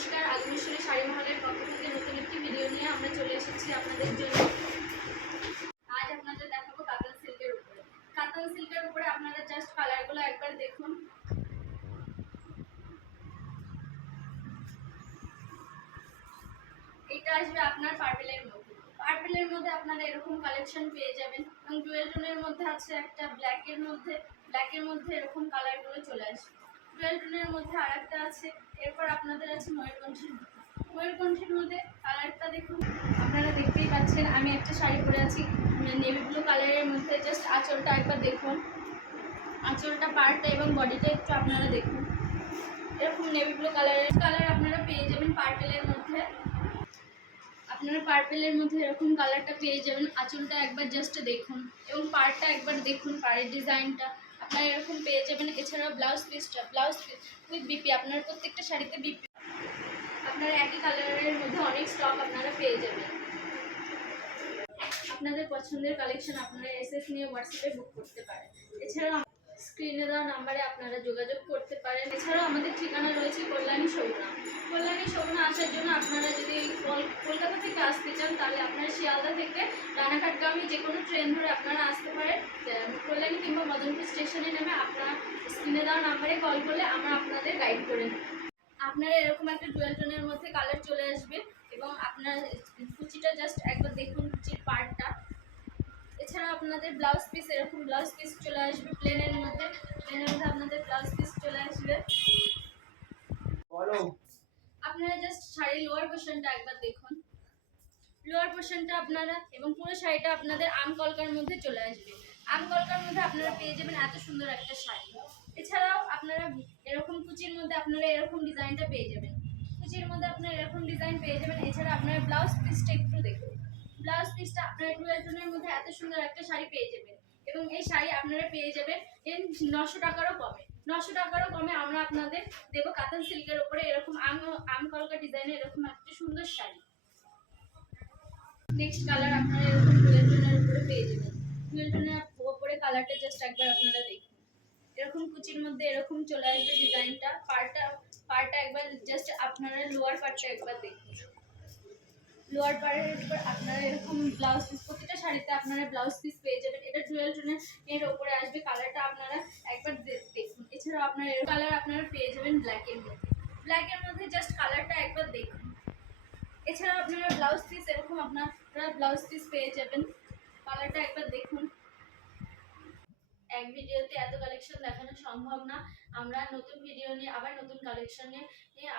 নমস্কার, আলমেশ্বরী শাড়ি মহলের পক্ষ থেকে নতুন একটি ভিডিও নিয়ে আমরা চলে এসেছি আপনাদের জন্য। আজ আপনাদের দেখাবো কাতান সিল্কের উপরে। কাতান সিল্কের উপরে আপনারা জাস্ট কালারগুলো একবার দেখুন। এটা আসবে আপনার পার্পেলের মধ্যে। পার্পেলের মধ্যে আপনারা এরকম কালেকশন পেয়ে যাবেন এবং ডুয়েল টোনের মধ্যে আছে একটা ব্ল্যাকের মধ্যে এরকম কালারগুলো চলে আসবে। ডুয়েল টোনের মধ্যে আরেকটা আছে, এরপর আপনাদের আছে ময়ূরকণ্ঠের মধ্যে কালারটা দেখুন। আপনারা দেখতেই পাচ্ছেন আমি একটা শাড়ি পরে আছি নেভি ব্লু কালারের মধ্যে। জাস্ট আঁচলটা একবার দেখুন, আঁচলটা পার্টটা এবং বডিটা একটু আপনারা দেখুন। এরকম নেভি ব্লু কালার আপনারা পেয়ে যাবেন পার্পেলের মধ্যে। আপনারা পার্পেলের মধ্যে এরকম কালারটা পেয়ে যাবেন। আঁচলটা একবার জাস্ট দেখুন এবং পাড়টা একবার দেখুন, পাড়ের ডিজাইনটা আপনারা এরকম পেয়ে যাবেন। এছাড়াও ব্লাউজ পিস উইথ বিপি, আপনার প্রত্যেকটা শাড়িতে বিপি আপনারা একই কালারের মধ্যে অনেক স্টক আপনারা পেয়ে যাবেন। আপনাদের পছন্দের কালেকশন আপনারা এসএস নিয়ে হোয়াটসঅ্যাপে বুক করতে পারেন। এছাড়াও স্ক্রিনে দেওয়া নাম্বারে আপনারা যোগাযোগ করতে পারেন। এছাড়াও আমাদের ঠিকানা রয়েছে কল্যাণী সগুনা আসার জন্য আপনারা যদি কলকাতা থেকে আসতে চান তাহলে আপনারা শিয়ালদা থেকে রানাঘাটগামী যে কোনো ট্রেন ধরে আপনারা আসতে পারেন। কল্যাণী কিংবা মদনপুর স্টেশনে নেমে আপনারা স্ক্রিনে দেওয়া নাম্বারে কল করলে আমরা আপনাদের গাইড করে নেব। আপনারা এরকম একটা ডুয়েল টোনের মধ্যে কালার চলে আসবে এবং আপনার কুচিটা জাস্ট একবার দেখুন, কুচির পার্টটা। এছাড়া আপনাদের ব্লাউজ পিস এরকম ব্লাউজ পিস চলে আসবে প্লেনের মধ্যে আপনাদের ব্লাউজ পিস চলে আসবে। আপনারা জাস্ট শাড়ির লোয়ার পোর্শনটা একবার দেখুন, লোয়ার পোর্শনটা আপনারা এবং পুরো শাড়িটা আপনাদের আম কলকার মধ্যে চলে আসবে। আম কলকার মধ্যে আপনারা পেয়ে যাবেন এত সুন্দর একটা শাড়ি। এছাড়াও আপনারা এরকম কুচির মধ্যে আপনারা এরকম ডিজাইনটা পেয়ে যাবেন, কুচির মধ্যে আপনারা এরকম ডিজাইন পেয়ে যাবেন। এছাড়া আপনারা ব্লাউজ পিসটা একটু দেখুন, ব্লাউজ পিসটা আপনারা ডুয়েল টোনের মধ্যে এত সুন্দর একটা শাড়ি পেয়ে যাবেন এবং এই শাড়ি আপনারা পেয়ে যাবেন 900 টাকারও কমে। 900 টাকারও কমে আমরা আপনাদের দেবো কাতান সিল্কের উপরে এরকম আম কলকা ডিজাইনের এরকম একটা সুন্দর শাড়ি। নেক্সট কালার আপনারা এরকম ডুয়েল টোনের উপরে পেয়ে যাবেন। ডুয়েল টোনের উপরে কালারটা জাস্ট একবার আপনারা দেখুন। এরকম কুচির মধ্যে এরকম চলে আসবে ডিজাইনটা। পার্টটা একবার জাস্ট আপনারা লোয়ার পার্টটা একবার দেখুন। লোয়ার পার্টের উপর আপনারা এরকম ব্লাউজ পিস, প্রতিটা শাড়িতে আপনারা ব্লাউজ পিস পেয়ে যাবেন। এটা ডুয়েল টোনের এর উপরে আসবে, কালারটা আপনারা একবার দেখুন। এছাড়াও আপনারা এর কালার আপনারা পেয়ে যাবেন ব্ল্যাকের মধ্যে জাস্ট কালারটা একবার দেখুন। এছাড়াও আপনারা ব্লাউজ পিস এরকম আপনারা ব্লাউজ পিস পেয়ে যাবেন, কালারটা একবার দেখুন। এক ভিডিওতে এত কালেকশন দেখানো সম্ভব না, আমরা নতুন ভিডিও নিয়ে আবার নতুন কালেকশন নিয়ে